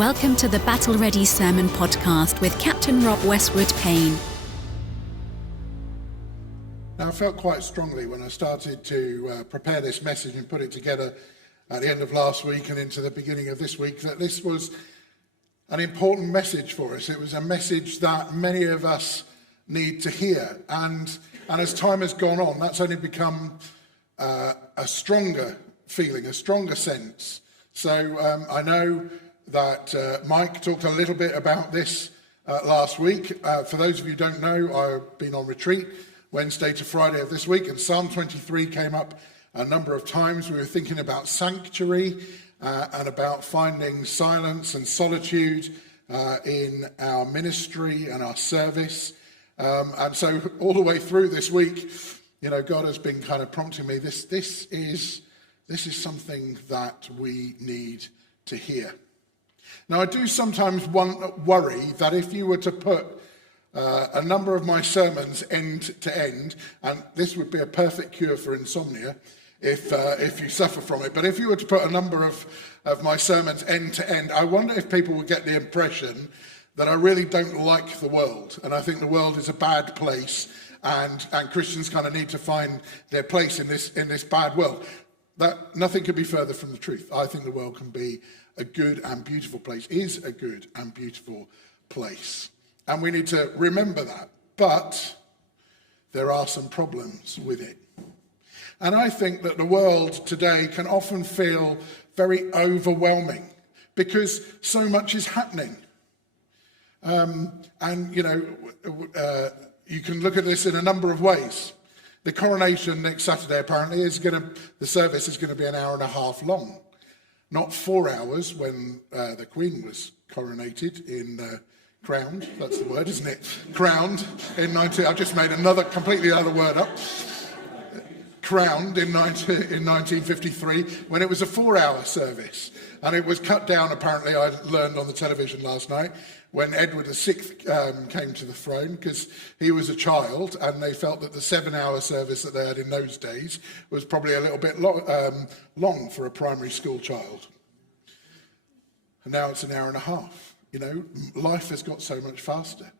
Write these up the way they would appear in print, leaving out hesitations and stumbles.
Welcome to the Battle Ready Sermon Podcast with Captain Rob Westwood-Payne. Now, I felt quite strongly when I started to prepare this message and put it together at the end of last week and into the beginning of this week that this was an important message for us. It was a message that many of us need to hear. And as time has gone on, that's only become a stronger feeling, a stronger sense. So I know that Mike talked a little bit about this last week. For those of you who don't know, I've been on retreat Wednesday to Friday of this week, and Psalm 23 came up a number of times. We were thinking about sanctuary and about finding silence and solitude in our ministry and our service. And so all the way through this week, you know, God has been kind of prompting me, this is something that we need to hear. Now, I do sometimes worry that if you were to put a number of my sermons end to end, and this would be a perfect cure for insomnia if you suffer from it, but if you were to put a number of my sermons end to end, I wonder if people would get the impression that I really don't like the world, and I think the world is a bad place, and Christians kind of need to find their place in this bad world. That nothing could be further from the truth. I think the world can be a good and beautiful place, is a good and beautiful place. And we need to remember that. But there are some problems with it. And I think that the world today can often feel very overwhelming because so much is happening. And, you know, you can look at this in a number of ways. The coronation next Saturday apparently the service is going to be an hour and a half long. Not 4 hours when the Queen was crowned, that's the word, isn't it? Crowned in I just made completely other word up. Crowned in 1953 when it was a 4-hour service. And it was cut down, apparently, I learned on the television last night, when Edward VI came to the throne, because he was a child, and they felt that the 7-hour service that they had in those days was probably a little bit long for a primary school child. And now it's an hour and a half. You know, life has got so much faster.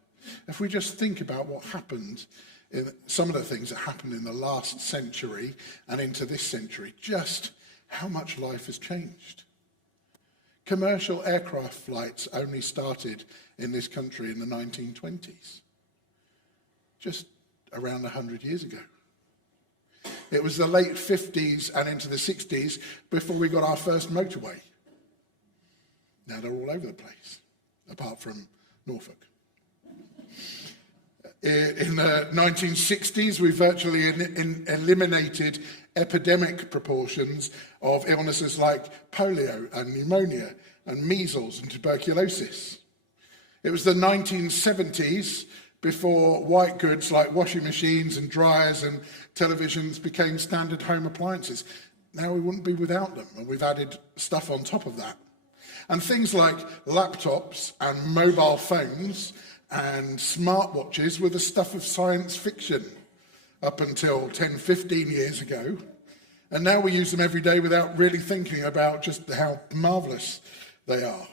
If we just think about what happened, in some of the things that happened in the last century and into this century, just how much life has changed. Commercial aircraft flights only started in this country in the 1920s, just around 100 years ago. It was the late 50s and into the 60s before we got our first motorway. Now they're all over the place, apart from Norfolk. In the 1960s, we virtually eliminated epidemic proportions of illnesses like polio and pneumonia and measles and tuberculosis. It was the 1970s before white goods like washing machines and dryers and televisions became standard home appliances. Now we wouldn't be without them, and we've added stuff on top of that. And things like laptops and mobile phones and smartwatches were the stuff of science fiction up until 10, 15 years ago. And now we use them every day without really thinking about just how marvelous they are.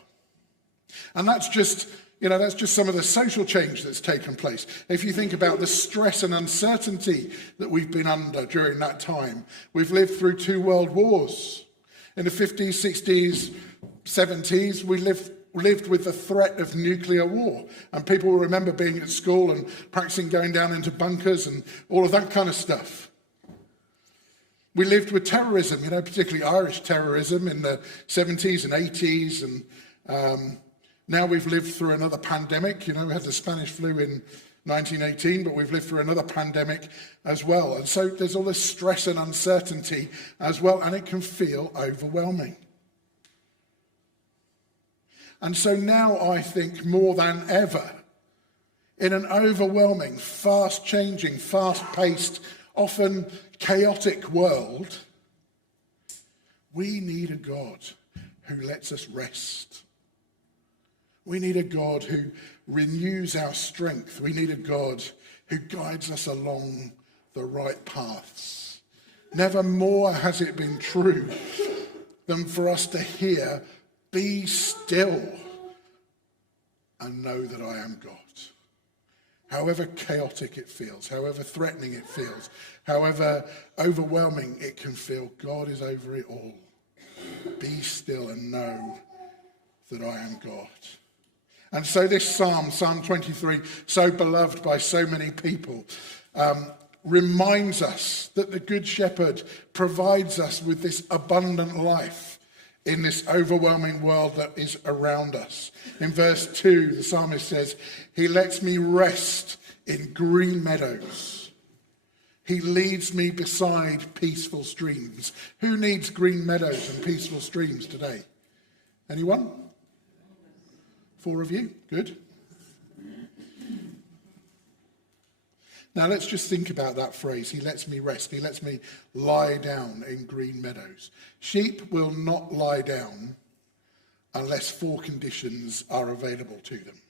And that's just some of the social change that's taken place. If you think about the stress and uncertainty that we've been under during that time, we've lived through 2 world wars. In the 50s, 60s, 70s, we lived with the threat of nuclear war. And people will remember being at school and practicing going down into bunkers and all of that kind of stuff. We lived with terrorism, you know, particularly Irish terrorism in the 70s and 80s. And now we've lived through another pandemic. You know, we had the Spanish flu in 1918, but we've lived through another pandemic as well. And so there's all this stress and uncertainty as well, and it can feel overwhelming. And so now I think more than ever, in an overwhelming, fast-changing, fast-paced, often chaotic world, we need a God who lets us rest. We need a God who renews our strength. We need a God who guides us along the right paths. Never more has it been true than for us to hear, "Be still and know that I am God. However chaotic it feels, however threatening it feels, however overwhelming it can feel, God is over it all. Be still and know that I am God. And so this Psalm 23, so beloved by so many people, reminds us that the Good Shepherd provides us with this abundant life in this overwhelming world that is around us. In verse 2, the psalmist says, he lets me rest in green meadows. He leads me beside peaceful streams. Who needs green meadows and peaceful streams today? Anyone? 4 of you? Good. Now let's just think about that phrase. He lets me rest. He lets me lie down in green meadows. Sheep will not lie down unless 4 conditions are available to them.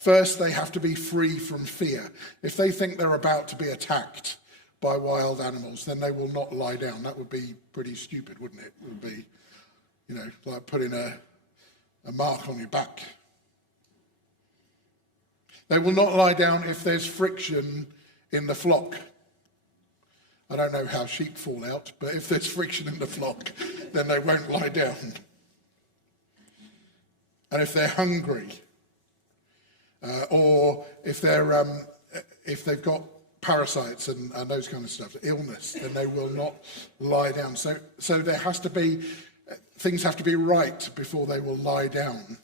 First, they have to be free from fear. If they think they're about to be attacked by wild animals, then they will not lie down. That would be pretty stupid, wouldn't it? It would be, like putting a mark on your back. They will not lie down if there's friction in the flock. I don't know how sheep fall out, but if there's friction in the flock, then they won't lie down. And if they're hungry, or if they've got parasites and those kind of stuff, illness, then they will not lie down. So there has to be, things have to be right before they will lie down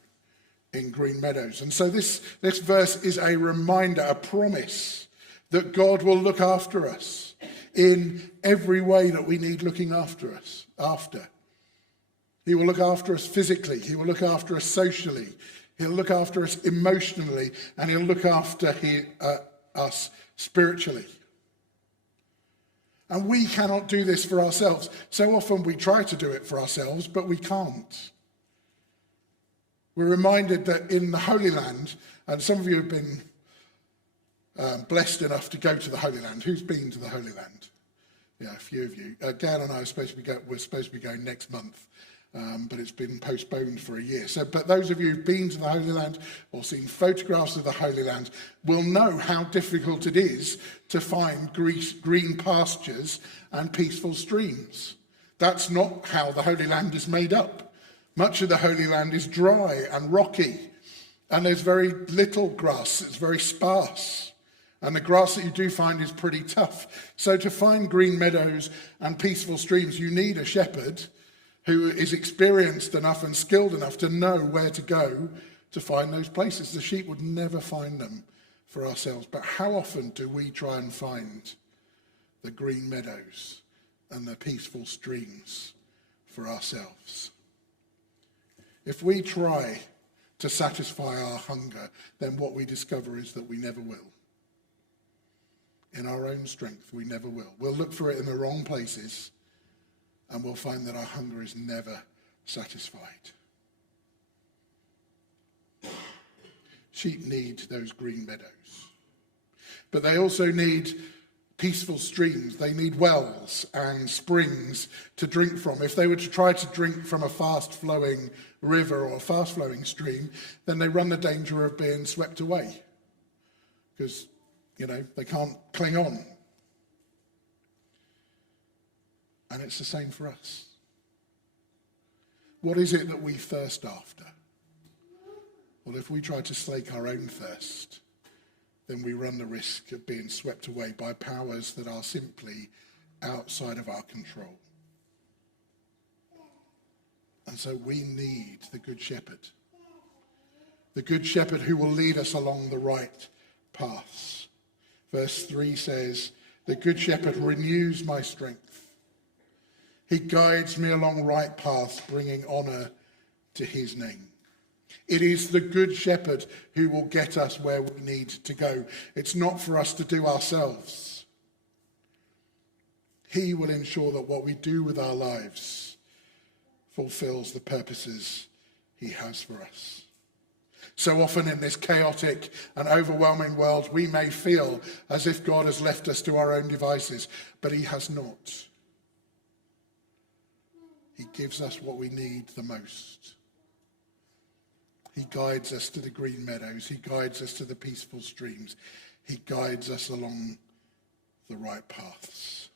in green meadows. And so this verse is a reminder, a promise that God will look after us in every way that we need looking after. He will look after us physically. He will look after us socially. He'll look after us emotionally, and he'll look after us spiritually. And we cannot do this for ourselves. So often we try to do it for ourselves, but we can't. We're reminded that in the Holy Land, and some of you have been blessed enough to go to the Holy Land. Who's been to the Holy Land? Yeah, a few of you. Gail and I we're supposed to be going next month, but it's been postponed for a year. But those of you who've been to the Holy Land or seen photographs of the Holy Land will know how difficult it is to find green pastures and peaceful streams. That's not how the Holy Land is made up. Much of the Holy Land is dry and rocky, and there's very little grass. It's very sparse, and the grass that you do find is pretty tough. So to find green meadows and peaceful streams, you need a shepherd who is experienced enough and skilled enough to know where to go to find those places. The sheep would never find them for ourselves. But how often do we try and find the green meadows and the peaceful streams for ourselves? If we try to satisfy our hunger, then what we discover is that we never will. In our own strength, we never will. We'll look for it in the wrong places, and we'll find that our hunger is never satisfied. Sheep need those green meadows. But they also need peaceful streams. They need wells and springs to drink from. If they were to try to drink from a fast-flowing river or a fast-flowing stream, then they run the danger of being swept away because, they can't cling on. And it's the same for us. What is it that we thirst after? Well, if we try to slake our own thirst, then we run the risk of being swept away by powers that are simply outside of our control. And so we need the Good Shepherd. The Good Shepherd who will lead us along the right paths. Verse 3 says, the Good Shepherd renews my strength. He guides me along right paths, bringing honor to his name. It is the Good Shepherd who will get us where we need to go. It's not for us to do ourselves. He will ensure that what we do with our lives fulfills the purposes he has for us. So often in this chaotic and overwhelming world, we may feel as if God has left us to our own devices, but he has not. He gives us what we need the most. He guides us to the green meadows. He guides us to the peaceful streams. He guides us along the right paths.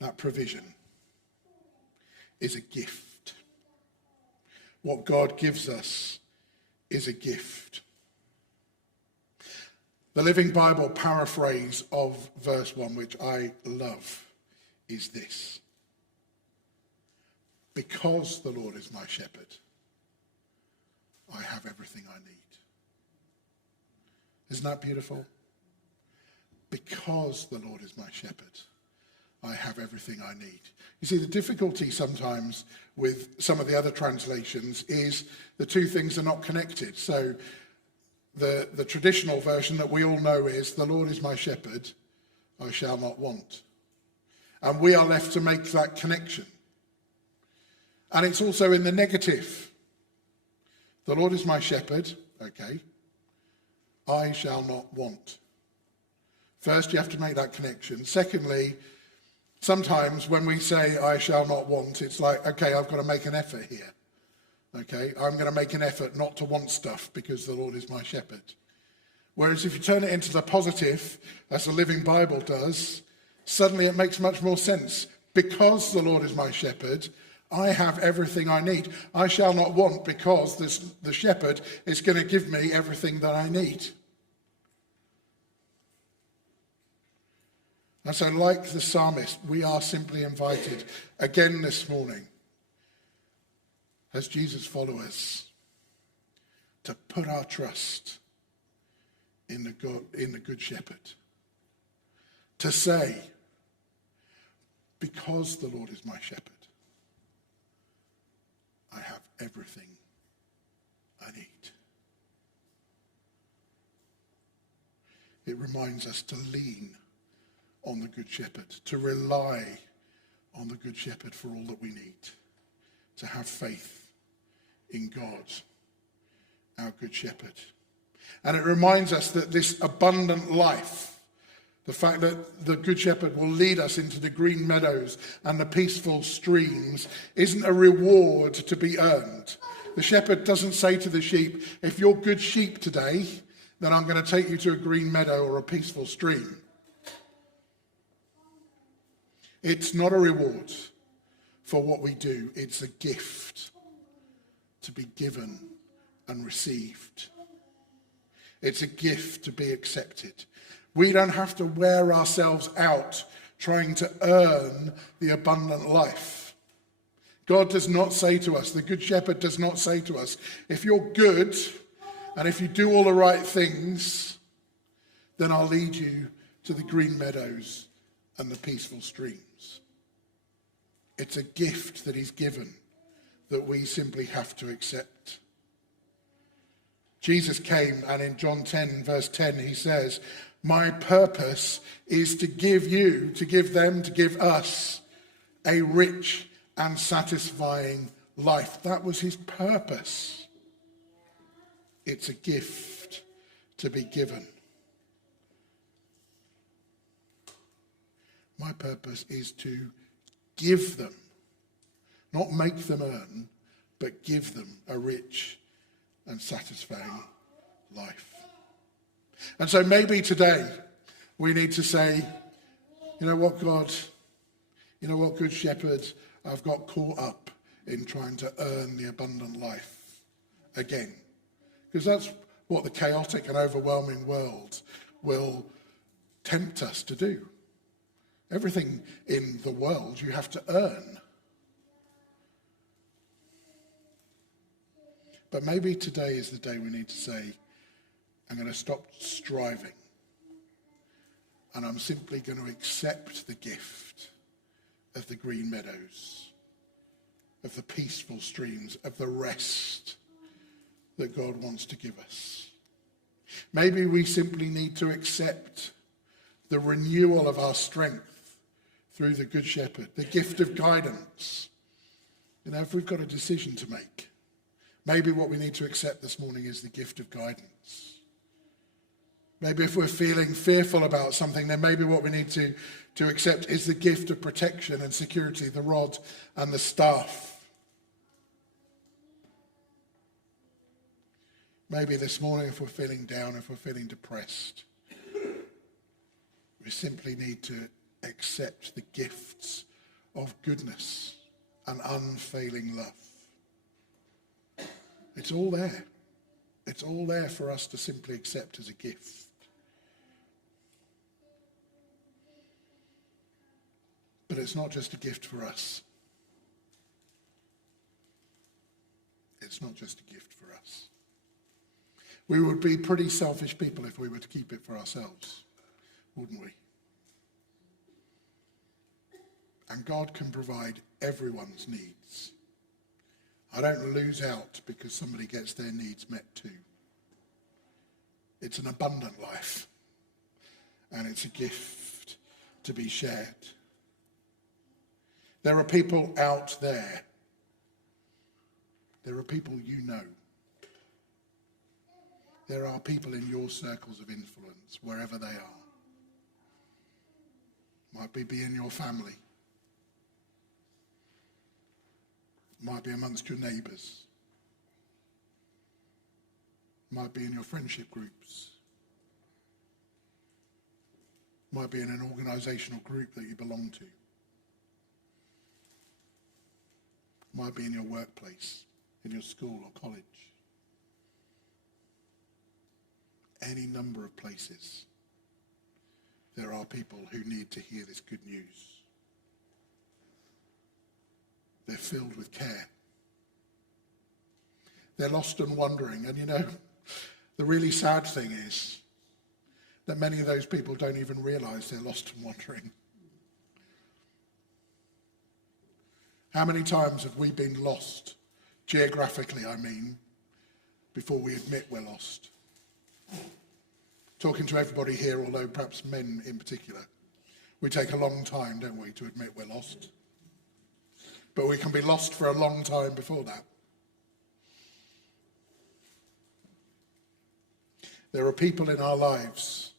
That provision is a gift. What God gives us is a gift. The Living Bible paraphrase of verse 1, which I love, is this: because the Lord is my shepherd, I have everything I need. Isn't that beautiful? Because the Lord is my shepherd, I have everything I need. You see, the difficulty sometimes with some of the other translations is the two things are not connected. So the traditional version that we all know is, the Lord is my shepherd, I shall not want. And we are left to make that connection. And it's also in the negative. The Lord is my shepherd, okay, I shall not want. First, you have to make that connection. Secondly, sometimes when we say, I shall not want, it's like, okay, I've got to make an effort here. Okay, I'm going to make an effort not to want stuff because the Lord is my shepherd. Whereas if you turn it into the positive, as the Living Bible does, suddenly it makes much more sense. Because the Lord is my shepherd, I have everything I need. I shall not want because the shepherd is going to give me everything that I need. And so, like the psalmist, we are simply invited again this morning, as Jesus followers, to put our trust in the Good Shepherd. To say, because the Lord is my shepherd, I have everything I need. It reminds us to lean on the Good Shepherd, to rely on the Good Shepherd for all that we need, to have faith in God, our Good Shepherd. And it reminds us that this abundant life, the fact that the Good Shepherd will lead us into the green meadows and the peaceful streams, isn't a reward to be earned. The shepherd doesn't say to the sheep, if you're good sheep today, then I'm going to take you to a green meadow or a peaceful stream. It's not a reward for what we do. It's a gift to be given and received. It's a gift to be accepted. We don't have to wear ourselves out trying to earn the abundant life. God does not say to us, the Good Shepherd does not say to us, if you're good and if you do all the right things, then I'll lead you to the green meadows and the peaceful streams. It's a gift that he's given that we simply have to accept. Jesus came, and in John 10, verse 10, he says, my purpose is to give you, to give them, to give us a rich and satisfying life. That was his purpose. It's a gift to be given. My purpose is to give them, not make them earn, but give them a rich and satisfying life. And so maybe today we need to say, you know what, God, you know what, Good Shepherd, I've got caught up in trying to earn the abundant life again. Because that's what the chaotic and overwhelming world will tempt us to do. Everything in the world you have to earn. But maybe today is the day we need to say, I'm going to stop striving. And I'm simply going to accept the gift of the green meadows, of the peaceful streams, of the rest that God wants to give us. Maybe we simply need to accept the renewal of our strength through the Good Shepherd, the gift of guidance. You know, if we've got a decision to make, maybe what we need to accept this morning is the gift of guidance. Maybe if we're feeling fearful about something, then maybe what we need to accept is the gift of protection and security, the rod and the staff. Maybe this morning, if we're feeling down, if we're feeling depressed, we simply need to accept the gifts of goodness and unfailing love. It's all there. It's all there for us to simply accept as a gift. But it's not just a gift for us. It's not just a gift for us. We would be pretty selfish people if we were to keep it for ourselves, wouldn't we? And God can provide everyone's needs. I don't lose out because somebody gets their needs met too. It's an abundant life, and it's a gift to be shared. There are people out there. There are people you know. There are people in your circles of influence, wherever they are. Might be in your family. Might be amongst your neighbours. Might be in your friendship groups. Might be in an organisational group that you belong to. Might be in your workplace, in your school or college. Any number of places. There are people who need to hear this good news. They're filled with care. They're lost and wandering. And you know, the really sad thing is that many of those people don't even realise they're lost and wandering. How many times have we been lost, geographically I mean, before we admit we're lost? Talking to everybody here, although perhaps men in particular, we take a long time, don't we, to admit we're lost. But we can be lost for a long time before that. There are people in our lives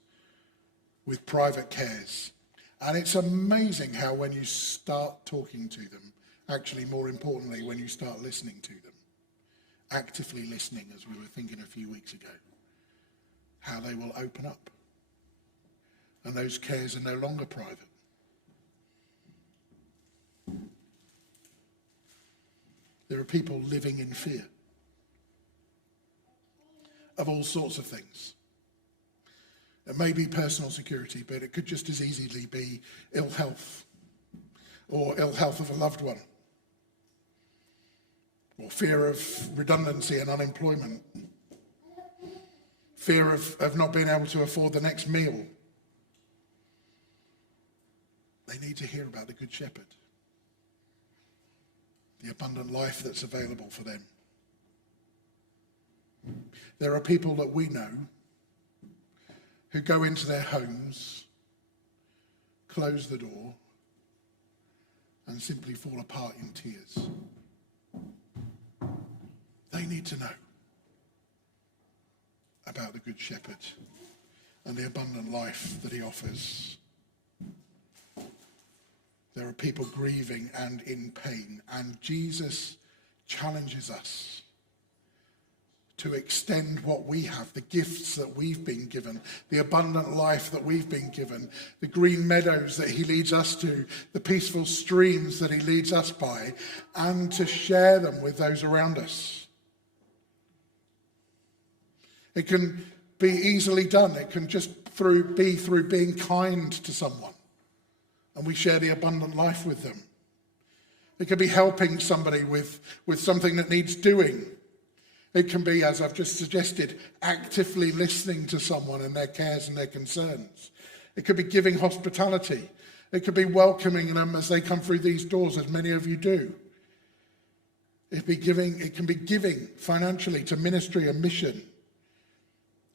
with private cares. And it's amazing how when you start talking to them, actually more importantly, when you start listening to them, actively listening, as we were thinking a few weeks ago, how they will open up. And those cares are no longer private. There are people living in fear of all sorts of things. It may be personal security, but it could just as easily be ill health, or ill health of a loved one, or fear of redundancy and unemployment, fear of not being able to afford the next meal. They need to hear about the Good Shepherd, the abundant life that's available for them. There are people that we know who go into their homes, close the door, and simply fall apart in tears. They need to know about the Good Shepherd and the abundant life that he offers. There are people grieving and in pain, and Jesus challenges us to extend what we have, the gifts that we've been given, the abundant life that we've been given, the green meadows that he leads us to, the peaceful streams that he leads us by, and to share them with those around us. It can be easily done. It can just be through being kind to someone, and we share the abundant life with them. It can be helping somebody with something that needs doing. It can be, as I've just suggested, actively listening to someone and their cares and their concerns. It could be giving hospitality. It could be welcoming them as they come through these doors, as many of you do. It can be giving financially to ministry and mission.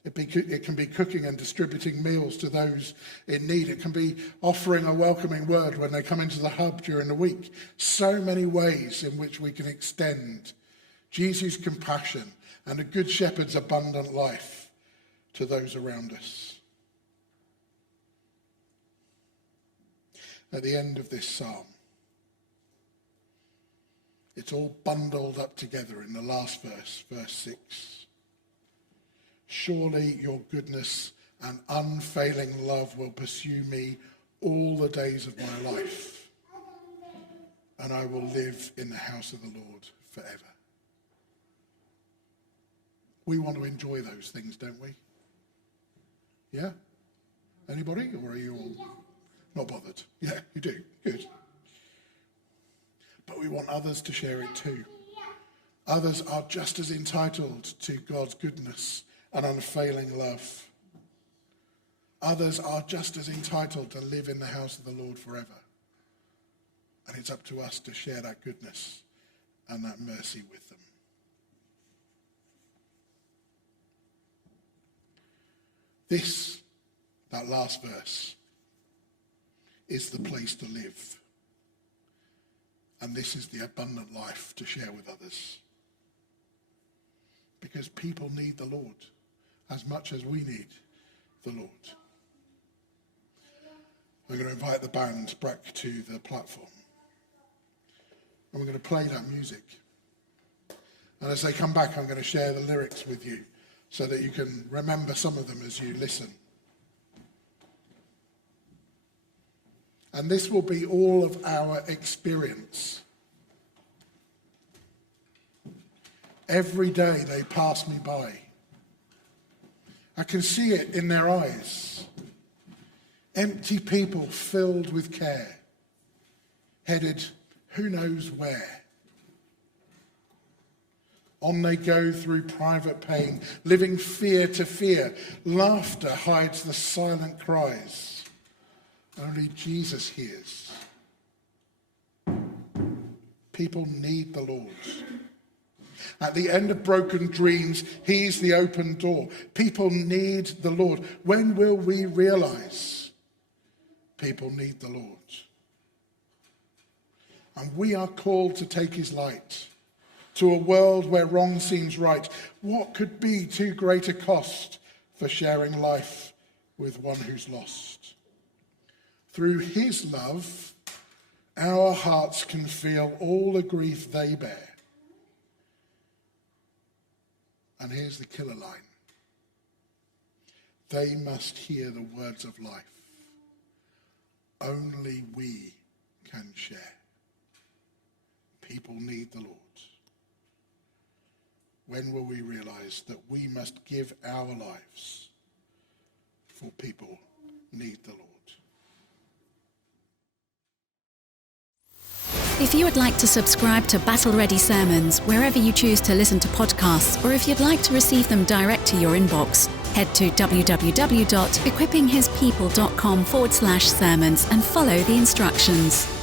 It can be cooking and distributing meals to those in need. It can be offering a welcoming word when they come into the hub during the week. So many ways in which we can extend Jesus' compassion and a Good Shepherd's abundant life to those around us. at the end of this psalm. It's all bundled up together in the last verse, verse 6. Surely your goodness and unfailing love will pursue me all the days of my life, and I will live in the house of the Lord forever. We want to enjoy those things, don't we? Yeah? Anybody? Or are you all not bothered? Yeah, you do. Good. But we want others to share it too. Others are just as entitled to God's goodness and unfailing love. Others are just as entitled to live in the house of the Lord forever. And it's up to us to share that goodness and that mercy with them. This, that last verse, is the place to live. And this is the abundant life to share with others. Because people need the Lord as much as we need the Lord. We're going to invite the band back to the platform. And we're going to play that music. And as they come back, I'm going to share the lyrics with you so that you can remember some of them as you listen. And this will be all of our experience. Every day they pass me by. I can see it in their eyes. Empty people filled with care, headed who knows where. On they go through private pain, living fear to fear. Laughter hides the silent cries. Only Jesus hears. People need the Lord. At the end of broken dreams, he's the open door. People need the Lord. When will we realize people need the Lord? And we are called to take his light to a world where wrong seems right. What could be too great a cost for sharing life with one who's lost? Through his love, our hearts can feel all the grief they bear. And here's the killer line. They must hear the words of life. Only we can share. People need the Lord. When will we realize that we must give our lives for people need the Lord? If you would like to subscribe to Battle Ready Sermons wherever you choose to listen to podcasts, or if you'd like to receive them direct to your inbox, head to www.equippinghispeople.com/sermons and follow the instructions.